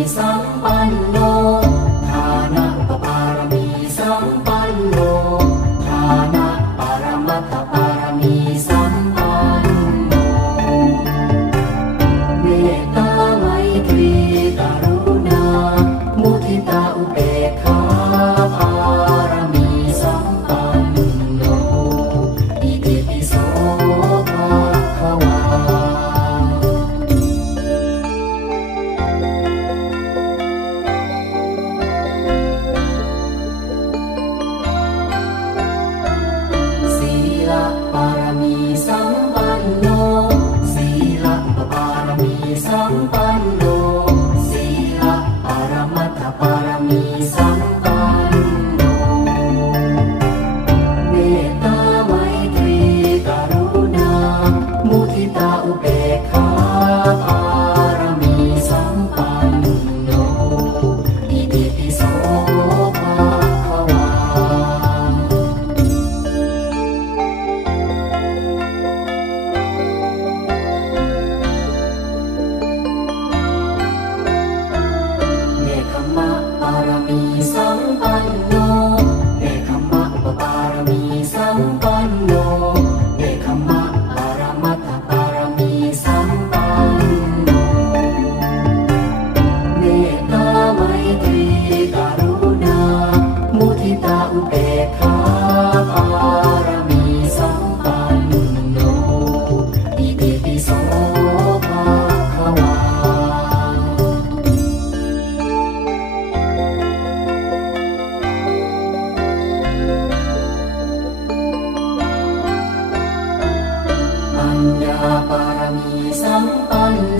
It's all สัมปันโนศีลปารมีสัมปันโน ญญาปารมีสัมปันโน